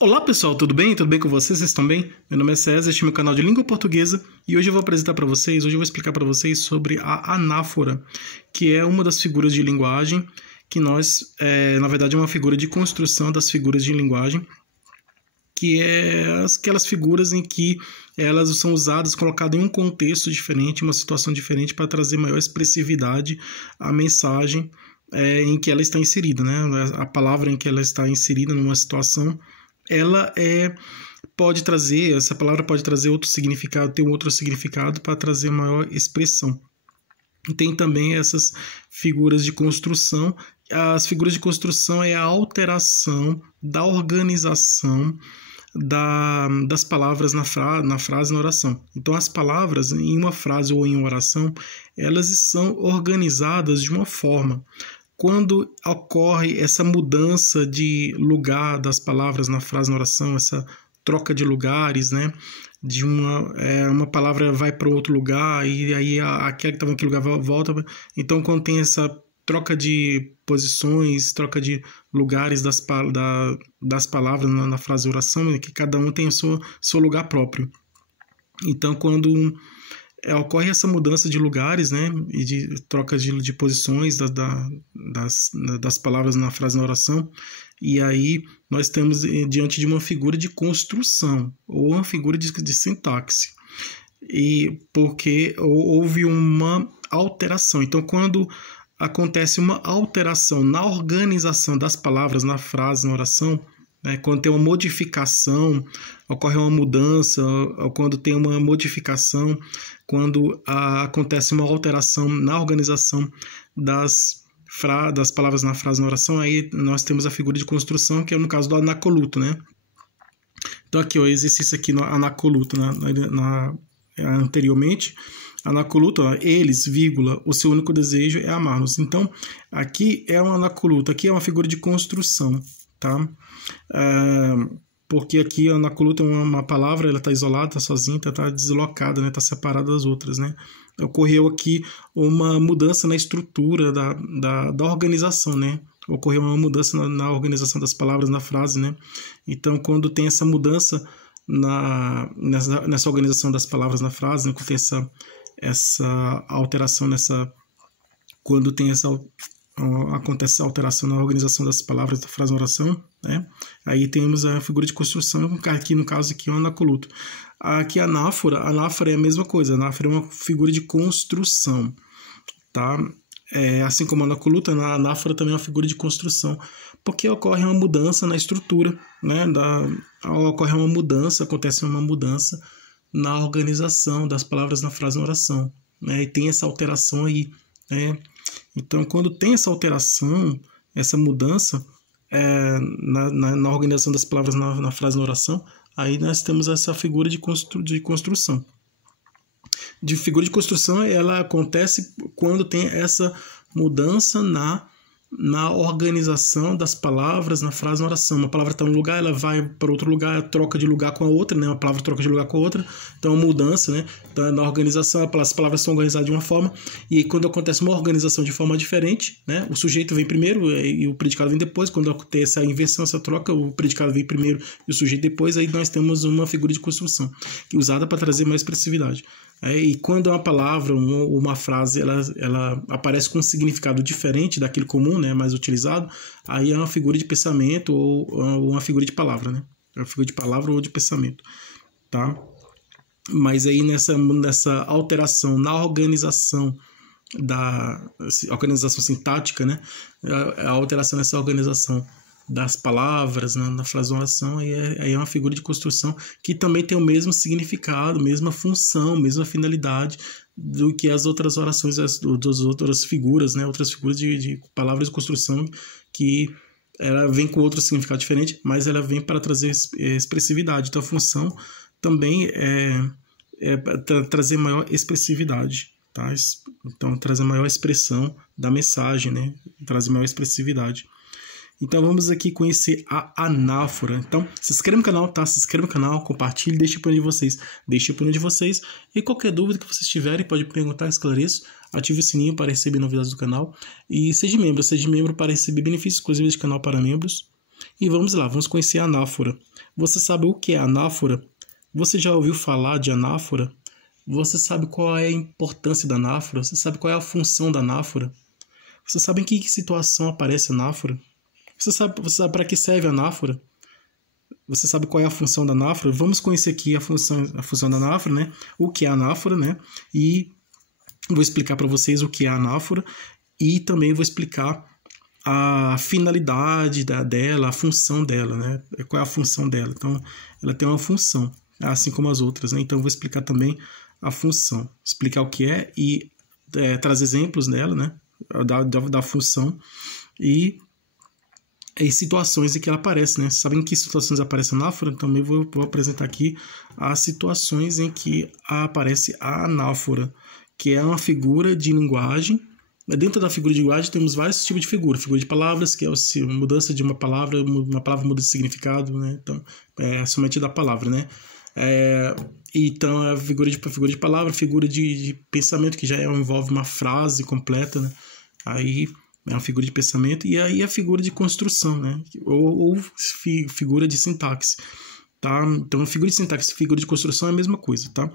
Olá pessoal, tudo bem? Tudo bem com vocês? Vocês estão bem? Meu nome é César, este é meu canal de língua portuguesa e hoje eu vou apresentar para vocês, hoje eu vou explicar para vocês sobre a anáfora, que é uma das figuras de linguagem que na verdade é uma figura de construção das figuras de linguagem, que é aquelas figuras em que elas são usadas, colocadas em um contexto diferente, uma situação diferente para trazer maior expressividade à mensagem em que ela está inserida, né? A palavra em que ela está inserida numa situação, essa palavra pode trazer outro significado, ter um outro significado para trazer maior expressão. E tem também essas figuras de construção. As figuras de construção é a alteração da organização das palavras na frase e na oração. Então, as palavras em uma frase ou em uma oração, elas são organizadas de uma forma. Quando ocorre essa mudança de lugar das palavras na frase e na oração, essa troca de lugares, né? De uma palavra vai para outro lugar e aí aquela que estava naquele lugar volta. Então, quando tem essa troca de posições, troca de lugares das palavras na frase e oração, que cada um tem o seu lugar próprio. Então, quando ocorre essa mudança de lugares, né, e de troca de posições das palavras na frase e na oração, e aí nós estamos diante de uma figura de construção, ou uma figura de sintaxe, e porque houve uma alteração. Então, quando acontece uma alteração na organização das palavras na frase, na oração, né, quando tem uma modificação, ocorre uma mudança, ou quando tem uma modificação, quando acontece uma alteração na organização das palavras na frase, na oração, aí nós temos a figura de construção, que é no caso do anacoluto, né? Então aqui, o exercício aqui no anacoluto, anteriormente, anacoluto, eles, vírgula, o seu único desejo é amar-nos. Então, aqui é um anacoluto, aqui é uma figura de construção, tá? Porque aqui a anacoluto é uma palavra, ela está isolada, está sozinha, está deslocada, né? Está separada das outras, né? Ocorreu aqui uma mudança na estrutura da organização, né? Ocorreu uma mudança na organização das palavras na frase, né? Então, quando tem essa mudança nessa organização das palavras na frase, né? Quando tem essa alteração quando tem acontece a alteração na organização das palavras da frase na oração, né? Aí temos a figura de construção, aqui no caso aqui é o anacoluto. Aqui a anáfora é a mesma coisa, a anáfora é uma figura de construção, tá? Assim como a anacoluto, a anáfora também é uma figura de construção, porque ocorre uma mudança na estrutura, né? Acontece uma mudança na organização das palavras na frase na oração, né? E tem essa alteração aí, né? Então, quando tem essa alteração, essa mudança na organização das palavras na frase na oração, aí nós temos essa figura de construção. De figura de construção, ela acontece quando tem essa mudança na organização das palavras na frase na oração. Uma palavra está em um lugar, ela vai para outro lugar, troca de lugar com a outra, né? Uma palavra troca de lugar com a outra, então mudança, né? Então, na organização, as palavras são organizadas de uma forma, e quando acontece uma organização de forma diferente, né? O sujeito vem primeiro e o predicado vem depois. Quando acontece essa inversão, essa troca, o predicado vem primeiro e o sujeito depois, aí nós temos uma figura de construção usada para trazer mais expressividade. E quando uma palavra ou uma frase ela aparece com um significado diferente daquele comum, né, mais utilizado, aí é uma figura de pensamento ou uma figura de palavra, né? É uma figura de palavra ou de pensamento, tá? Mas aí nessa alteração na organização organização sintática, né? A alteração nessa organização das palavras na frase de oração, aí é uma figura de construção que também tem o mesmo significado, mesma função, mesma finalidade do que as outras orações, das outras figuras, né? Outras figuras de palavras de construção, que ela vem com outro significado diferente, mas ela vem para trazer expressividade. Então a função também é trazer maior expressividade, tá? Então trazer maior expressão da mensagem, né? Trazer maior expressividade. Então vamos aqui conhecer a anáfora. Então se inscreva no canal, tá? Se inscreva no canal, compartilhe, deixe a opinião de vocês. E qualquer dúvida que vocês tiverem, pode perguntar, esclareço. Ative o sininho para receber novidades do canal. E seja membro para receber benefícios exclusivos do canal para membros. E vamos lá, vamos conhecer a anáfora. Você sabe o que é anáfora? Você já ouviu falar de anáfora? Você sabe qual é a importância da anáfora? Você sabe qual é a função da anáfora? Você sabe em que situação aparece a anáfora? Você sabe para que serve a anáfora? Você sabe qual é a função da anáfora? Vamos conhecer aqui a função da anáfora, né? O que é a anáfora, né? E vou explicar para vocês o que é a anáfora e também vou explicar a finalidade dela, a função dela, né? Qual é a função dela? Então, ela tem uma função, assim como as outras, né? Então, eu vou explicar também a função, explicar o que é e trazer exemplos dela, né? Da função e situações em que ela aparece, né? Sabem em que situações aparece a anáfora? Também vou apresentar aqui as situações em que aparece a anáfora, que é uma figura de linguagem. Dentro da figura de linguagem temos vários tipos de figura. Figura de palavras, que é a mudança de uma palavra muda de significado, né? Então, é somente da palavra, né? Então, a figura de palavra, figura de pensamento, que já envolve uma frase completa, né? Aí é uma figura de pensamento, e aí a figura de construção, né? Ou figura de sintaxe. Tá? Então, figura de sintaxe e figura de construção é a mesma coisa, tá?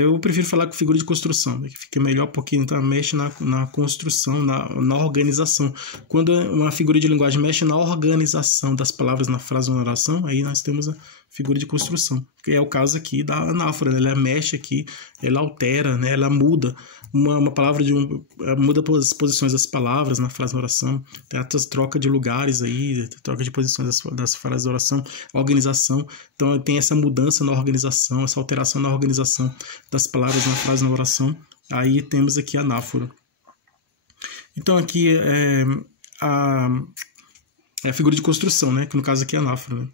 Eu prefiro falar com figura de construção, né? Que fica melhor porque tá, mexe na construção, na organização. Quando uma figura de linguagem mexe na organização das palavras na frase ou na oração, aí nós temos a figura de construção, que é o caso aqui da anáfora, né? Ela mexe aqui, ela altera, né? Ela muda uma palavra muda as posições das palavras na frase da oração, tem a troca de lugares aí, troca de posições das frases da oração, organização. Então tem essa mudança na organização, essa alteração na organização das palavras na frase na oração. Aí temos aqui a anáfora. Então aqui é a figura de construção, né? Que no caso aqui é a anáfora, né?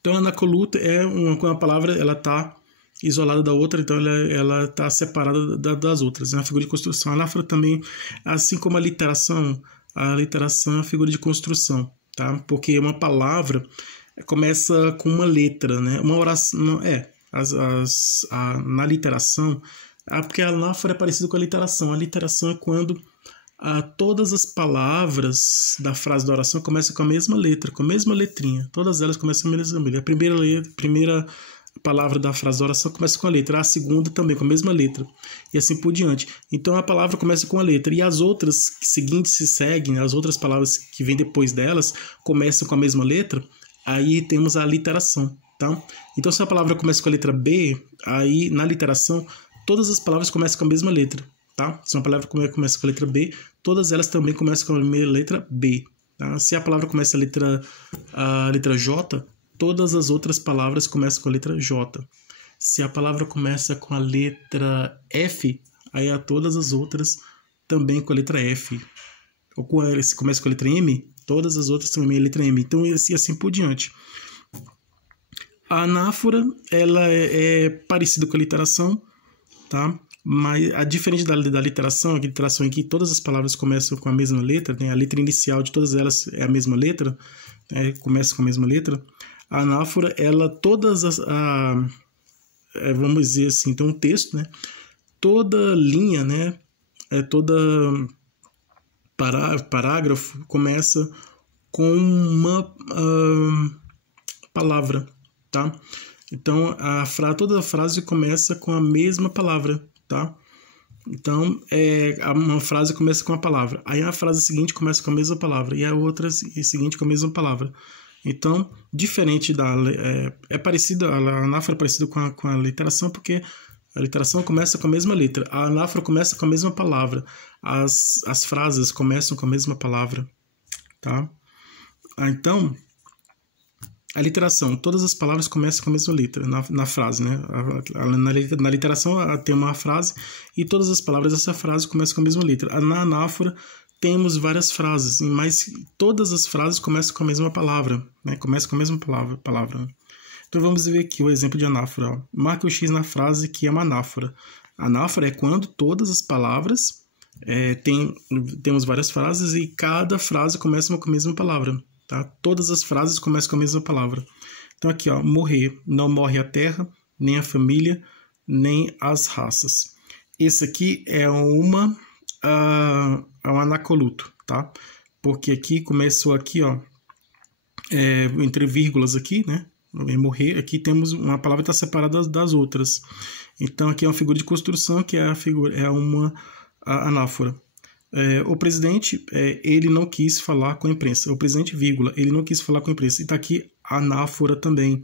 Então a anacoluta é uma palavra, ela está isolada da outra, então ela está separada das outras. É uma figura de construção. A anáfora também, assim como a literação é uma figura de construção, tá? Porque uma palavra começa com uma letra, né? Uma oração, na literação, porque a anáfora é parecida com a literação. A literação é quando todas as palavras da frase da oração começam com a mesma letra, com a mesma letrinha. Todas elas começam com a mesma letra. A primeira palavra da frase da oração começa com a letra, a segunda também com a mesma letra, e assim por diante. Então a palavra começa com a letra, e as outras seguintes se seguem, as outras palavras que vêm depois delas começam com a mesma letra, aí temos a literação, tá? Então se a palavra começa com a letra B, aí na literação todas as palavras começam com a mesma letra, tá? Se uma palavra começa com a letra B, todas elas também começam com a mesma letra B, tá? Se a palavra começa a letra J, todas as outras palavras começam com a letra J. Se a palavra começa com a letra F, aí todas as outras também com a letra F. Ou se começa com a letra M, todas as outras também com a letra M. Então, assim por diante. A anáfora, ela é parecida com a literação, tá? Mas diferente da literação, a literação em que todas as palavras começam com a mesma letra, né? A letra inicial de todas elas é a mesma letra, começa com a mesma letra. A anáfora, ela vamos dizer assim, tem um texto, né? Toda linha, né? Toda parágrafo começa com uma palavra, tá? Então, toda a frase começa com a mesma palavra, tá? Então, uma frase começa com a palavra, aí a frase seguinte começa com a mesma palavra, e a outra seguinte com a mesma palavra. Então, diferente a anáfora é parecida com a literação, porque a literação começa com a mesma letra, a anáfora começa com a mesma palavra, as frases começam com a mesma palavra, tá? Então, a literação, todas as palavras começam com a mesma letra na frase, né? Na literação tem uma frase e todas as palavras dessa frase começam com a mesma letra. Na anáfora temos várias frases, mas todas as frases começam com a mesma palavra, né? Começam com a mesma palavra. Então vamos ver aqui o exemplo de anáfora. Ó. Marque o X na frase que é uma anáfora. Anáfora é quando todas as palavras temos várias frases e cada frase começa com a mesma palavra. Tá? Todas as frases começam com a mesma palavra. Então aqui, ó, morrer. Não morre a terra, nem a família, nem as raças. Esse aqui é um anacoluto, tá? porque aqui começou aqui, ó, entre vírgulas aqui, né? Morrer, aqui temos uma palavra que está separada das outras. Então aqui é uma figura de construção que é uma anáfora. O presidente, ele não quis falar com a imprensa. O presidente, vírgula, ele não quis falar com a imprensa. E está aqui anáfora também,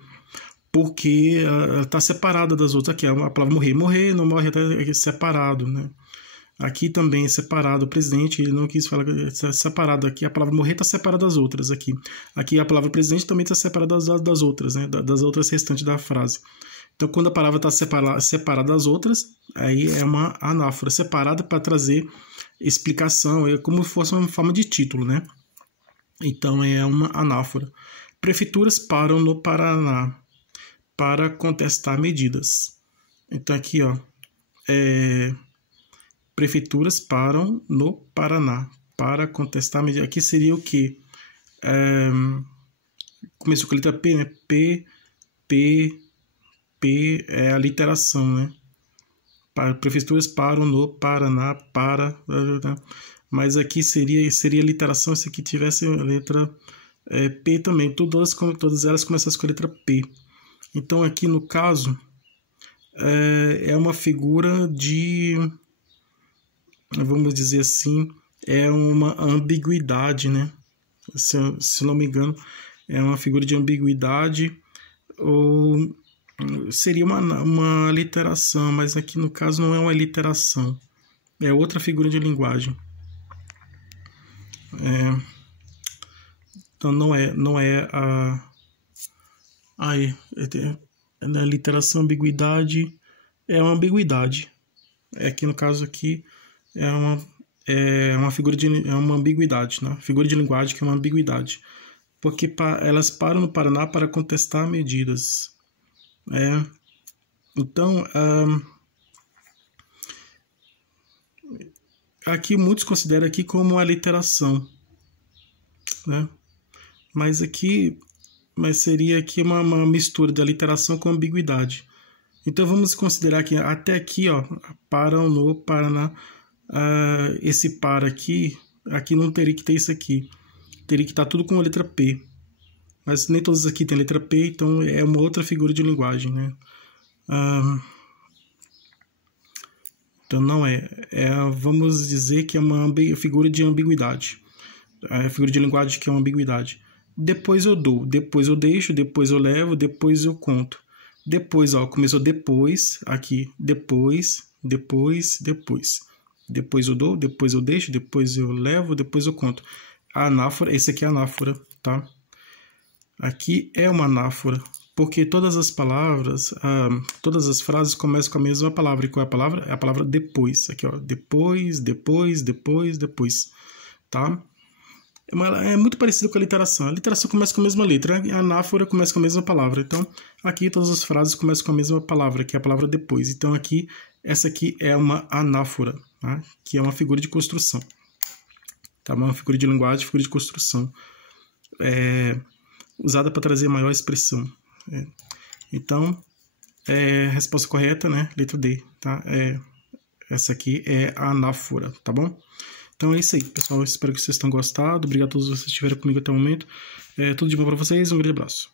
porque está separada das outras. Aqui é a palavra morrer. Morrer não morre, está separado, né? Aqui também é separado. O presidente, ele não quis falar, separado. Aqui a palavra morrer está separada das outras. Aqui a palavra presidente também está separada das outras, né? Das outras restantes da frase. Então, quando a palavra está separada das outras, aí é uma anáfora. Separada para trazer explicação, é como se fosse uma forma de título, né? Então, é uma anáfora. Prefeituras param no Paraná para contestar medidas. Então, aqui, ó, prefeituras param no Paraná para contestar medidas. Aqui seria o quê? Começou com a letra P, né? P é a literação, né? Prefeituras param no Paraná para... Mas aqui seria a literação se aqui tivesse a letra P também. Todas elas começassem com a letra P. Então aqui no caso é uma figura de... Vamos dizer assim, é uma ambiguidade, né? Se não me engano, é uma figura de ambiguidade ou... Seria uma literação, mas aqui no caso não é uma literação, é outra figura de linguagem. Então não é a literação, ambiguidade, é uma ambiguidade. Aqui no caso aqui é uma figura é uma ambiguidade, né? Figura de linguagem que é uma ambiguidade, porque elas param no Paraná para contestar medidas. Então, aqui muitos consideram aqui como a literação, né? Mas seria aqui uma mistura da literação com ambiguidade. Então vamos considerar que até aqui, ó, param no Paraná, esse para aqui não teria que ter isso aqui, teria que estar tudo com a letra P. Mas nem todas aqui tem letra P, então é uma outra figura de linguagem, né? Então não vamos dizer que é uma figura de ambiguidade. É a figura de linguagem que é uma ambiguidade. Depois eu dou, depois eu deixo, depois eu levo, depois eu conto. Depois, ó, começou depois, aqui, depois. Depois eu dou, depois eu deixo, depois eu levo, depois eu conto. A anáfora, esse aqui é a anáfora, tá? Aqui é uma anáfora, porque todas as palavras, todas as frases começam com a mesma palavra. E qual é a palavra? É a palavra depois. Aqui, ó, depois, tá? É muito parecido com a literação. A literação começa com a mesma letra, a anáfora começa com a mesma palavra. Então, aqui todas as frases começam com a mesma palavra, que é a palavra depois. Então, aqui, essa aqui é uma anáfora, tá? Que é uma figura de construção. Tá? Uma figura de linguagem, figura de construção. Usada para trazer maior expressão. Então, resposta correta, né? Letra D, tá? Essa aqui é a anáfora, tá bom? Então é isso aí, pessoal. Espero que vocês tenham gostado. Obrigado a todos vocês que estiveram comigo até o momento. Tudo de bom para vocês. Um grande abraço.